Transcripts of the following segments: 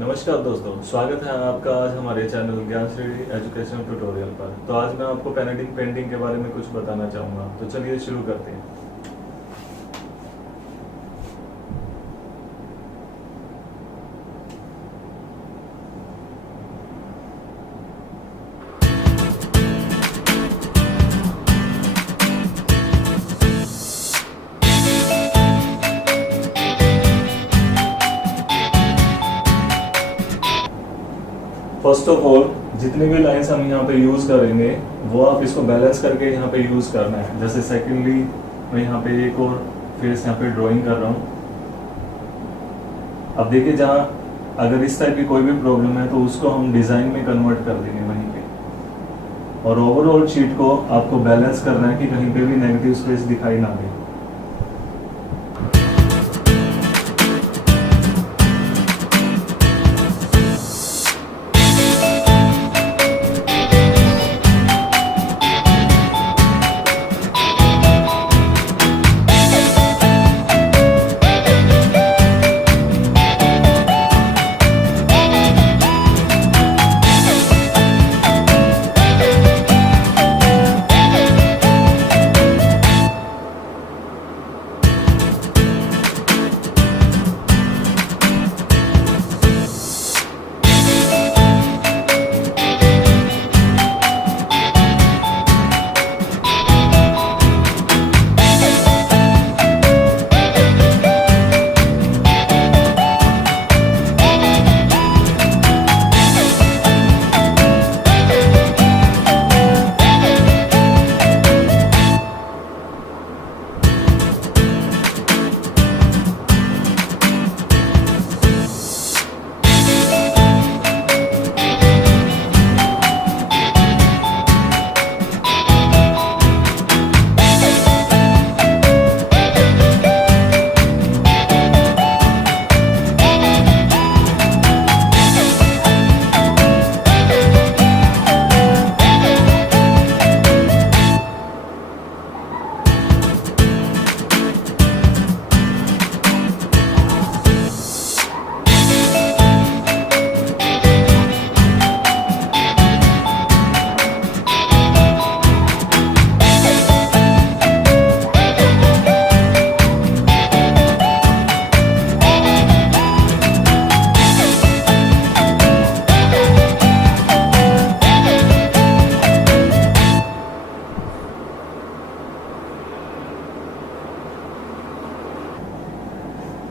नमस्कार दोस्तों, स्वागत है आपका आज हमारे चैनल ज्ञान श्री एजुकेशनल ट्यूटोरियल पर। तो आज मैं आपको पैनेटिंग पेंटिंग के बारे में कुछ बताना चाहूँगा। तो चलिए शुरू करते हैं। फर्स्ट ऑफ ऑल जितनी भी लाइंस हम यहाँ पे यूज करेंगे वो आप इसको बैलेंस करके यहाँ पे यूज करना है। जैसे सेकेंडली मैं यहाँ पे एक और फेस यहाँ पे ड्राइंग कर रहा हूँ। अब देखिए, जहाँ अगर इस टाइप की कोई भी प्रॉब्लम है तो उसको हम डिजाइन में कन्वर्ट कर देंगे वहीं पे। और ओवरऑल शीट को आपको बैलेंस करना है कि कहीं पे भी नेगेटिव स्पेस दिखाई ना दे।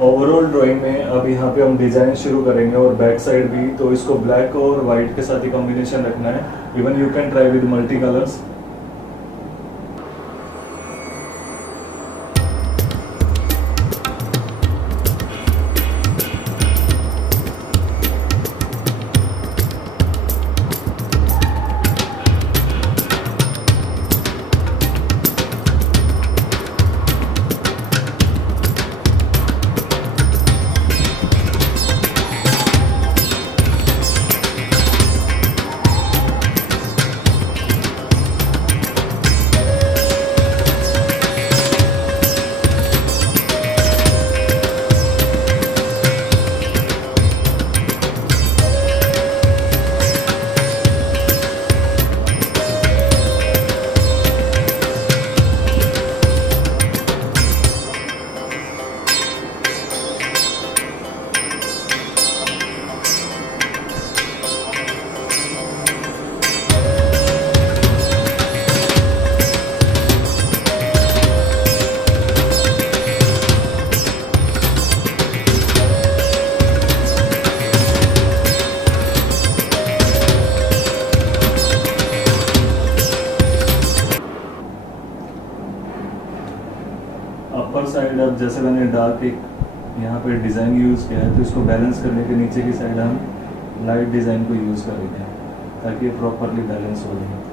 ओवरऑल ड्राइंग में अब यहाँ पे हम डिजाइन शुरू करेंगे और बैक साइड भी, तो इसको ब्लैक और व्हाइट के साथ ही कॉम्बिनेशन रखना है। Even you can try with multi colours. Upper side अब जैसे मैंने डार्क एक यहाँ पे डिज़ाइन यूज़ किया है, तो इसको बैलेंस करने के नीचे की साइड हम लाइट डिज़ाइन को यूज़ करेंगे ताकि ये प्रॉपरली बैलेंस हो जाए।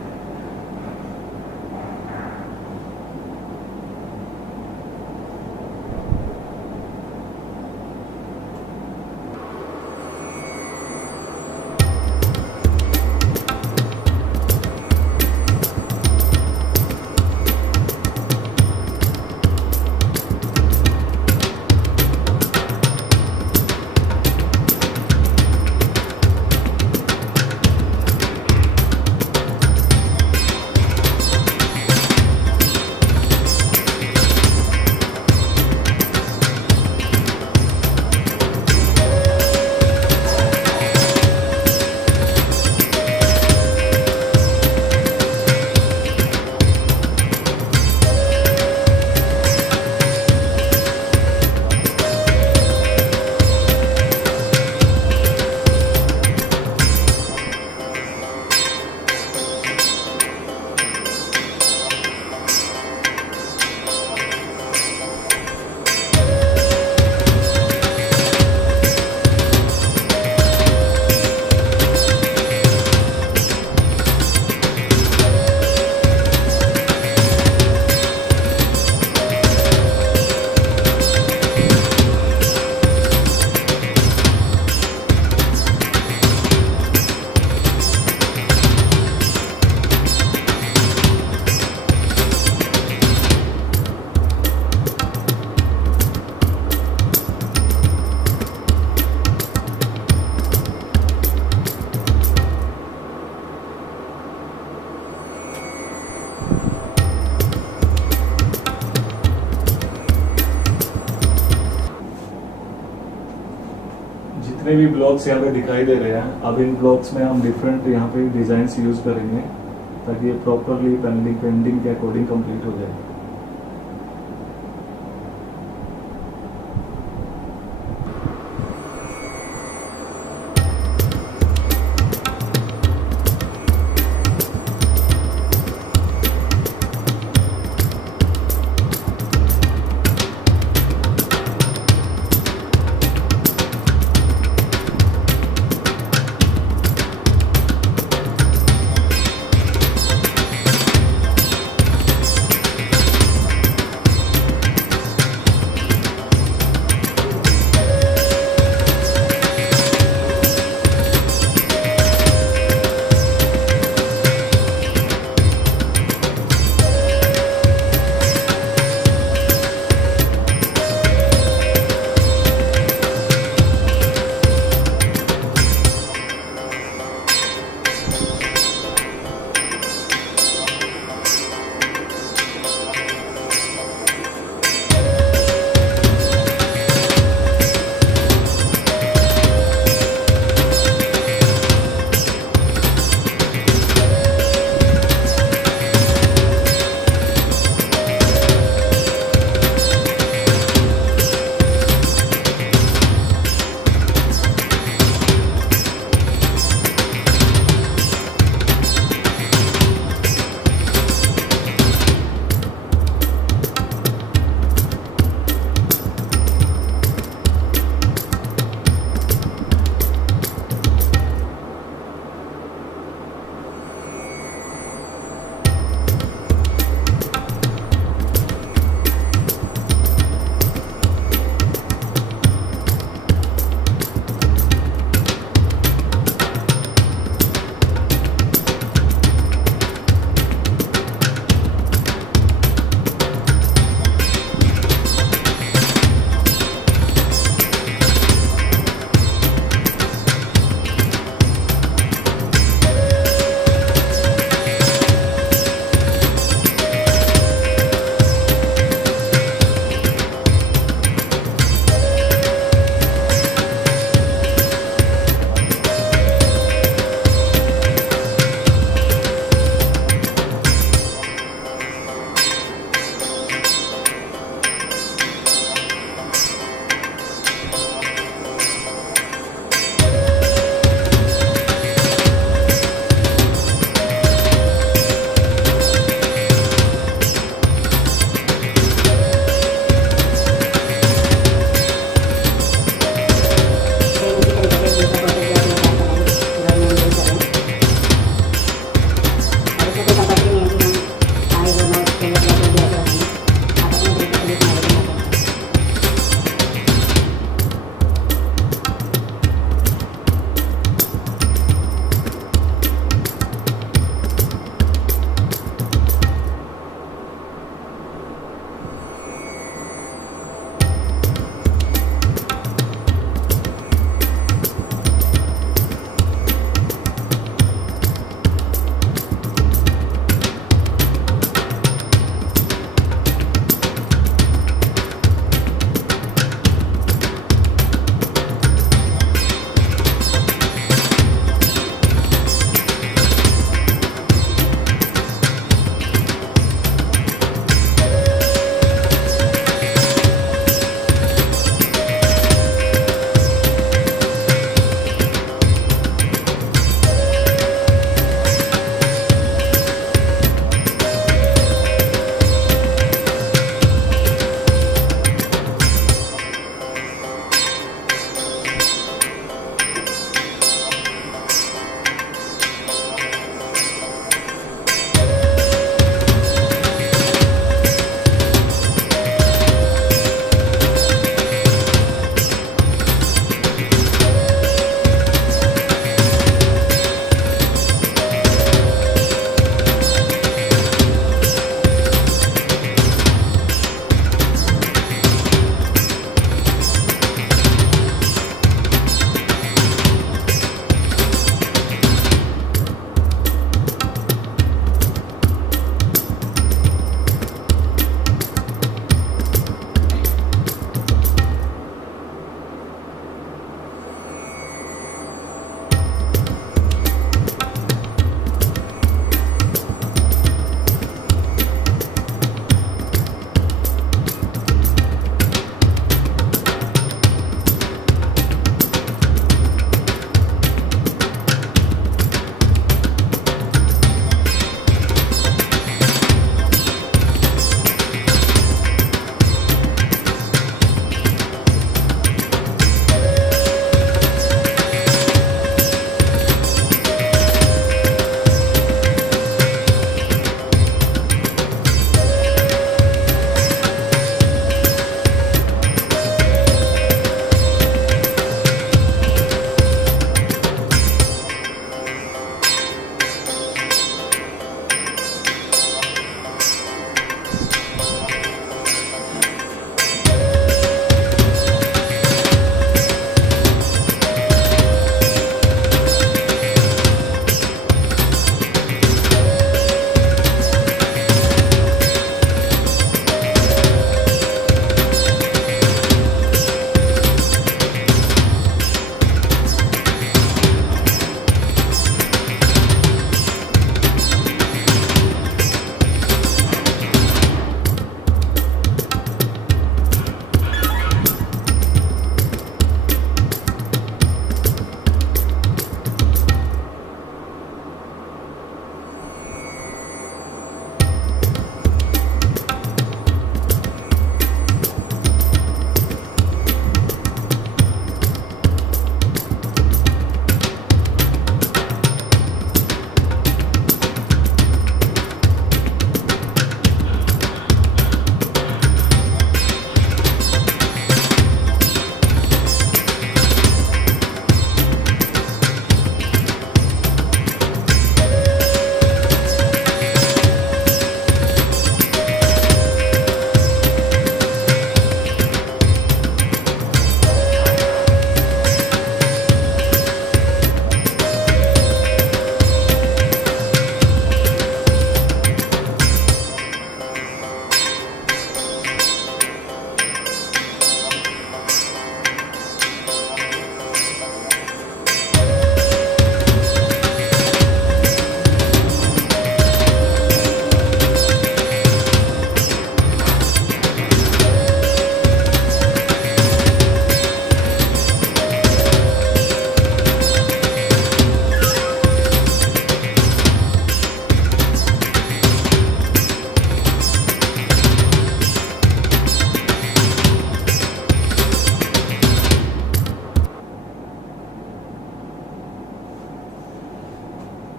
जितने भी ब्लॉक्स यहाँ पे दिखाई दे रहे हैं, अब इन ब्लॉक्स में हम डिफरेंट यहाँ पे डिजाइन्स यूज करेंगे ताकि ये प्रॉपरली पेंडिंग के अकॉर्डिंग कंप्लीट हो जाए।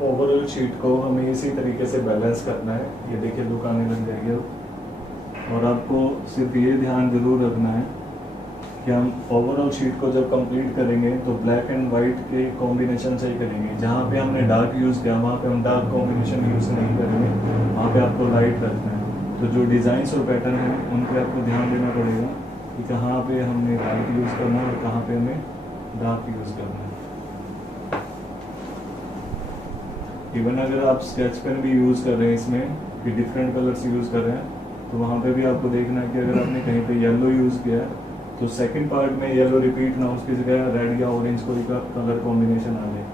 ओवरऑल शीट को हमें इसी तरीके से बैलेंस करना है। ये देखिए लुक आने लग जाएगी अब। और आपको सिर्फ ये ध्यान जरूर रखना है कि हम ओवरऑल शीट को जब कंप्लीट करेंगे तो ब्लैक एंड वाइट के कॉम्बिनेशन से ही करेंगे। जहाँ पे हमने डार्क यूज़ किया वहाँ पे हम डार्क कॉम्बिनेशन यूज़ नहीं करेंगे, वहाँ पे आपको लाइट रखना है। तो जो डिज़ाइंस और पैटर्न हैं उन पर आपको ध्यान देना पड़ेगा कि कहाँ पे हमने लाइट यूज़ करना है और कहाँ पे हमें डार्क यूज़ करना है। इवन अगर आप स्केच पेन भी यूज़ कर रहे हैं इसमें कि डिफरेंट कलर्स यूज़ कर रहे हैं तो वहाँ पे भी आपको देखना है कि अगर आपने कहीं पे येलो यूज़ किया है तो सेकंड पार्ट में येलो रिपीट ना, उसकी जगह रेड या ऑरेंज कोई का कलर कॉम्बिनेशन आ जाए।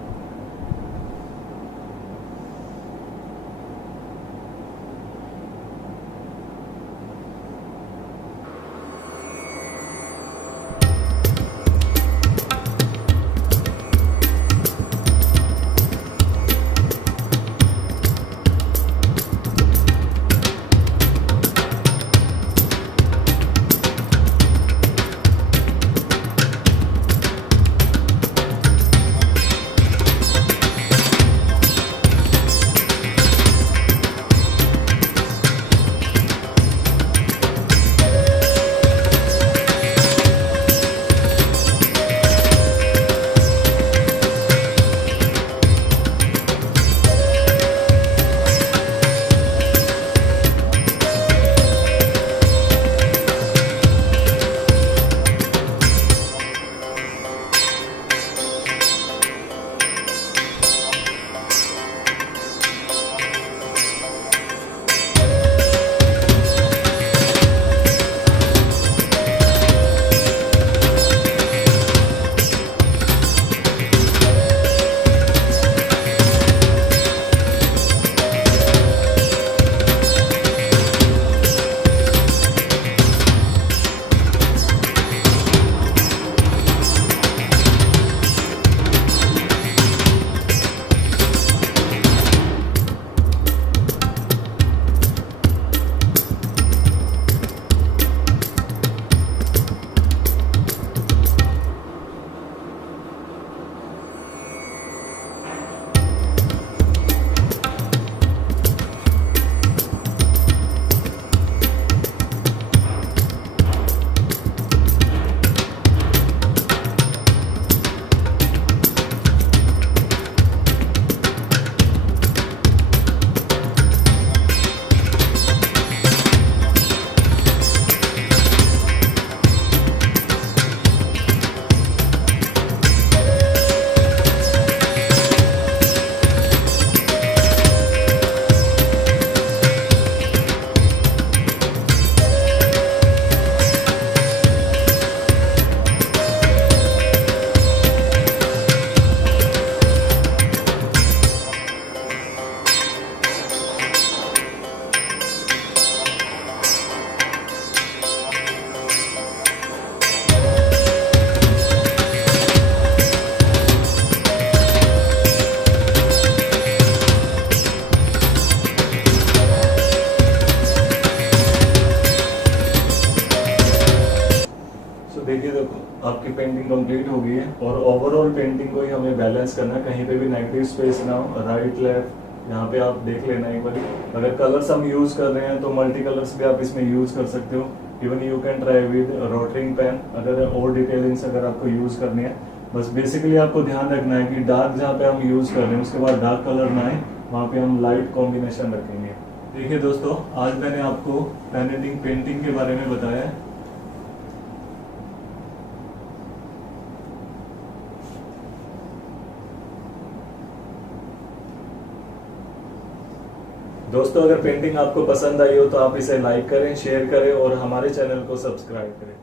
देखिए देखो आपकी पेंटिंग कंप्लीट हो गई है और ओवरऑल पेंटिंग को ही हमें बैलेंस करना है, कहीं पे भी नेगेटिव स्पेस ना हो। राइट लेफ्ट यहाँ पे आप देख लेना एक बार। अगर कलर्स हम यूज कर रहे हैं तो मल्टी कलर्स भी आप इसमें यूज कर सकते हो। Even you can try with Rotring pen अगर और डिटेलिंग्स अगर आपको यूज करनी है। बस बेसिकली आपको ध्यान रखना है कि डार्क जहाँ पे हम यूज कर रहे हैं उसके बाद डार्क कलर ना आए, वहाँ पे हम लाइट कॉम्बिनेशन रखेंगे। देखिए दोस्तों, आज मैंने आपको पेन एंडिंग पेंटिंग के बारे में बताया है। दोस्तों अगर पेंटिंग आपको पसंद आई हो तो आप इसे लाइक करें, शेयर करें और हमारे चैनल को सब्सक्राइब करें।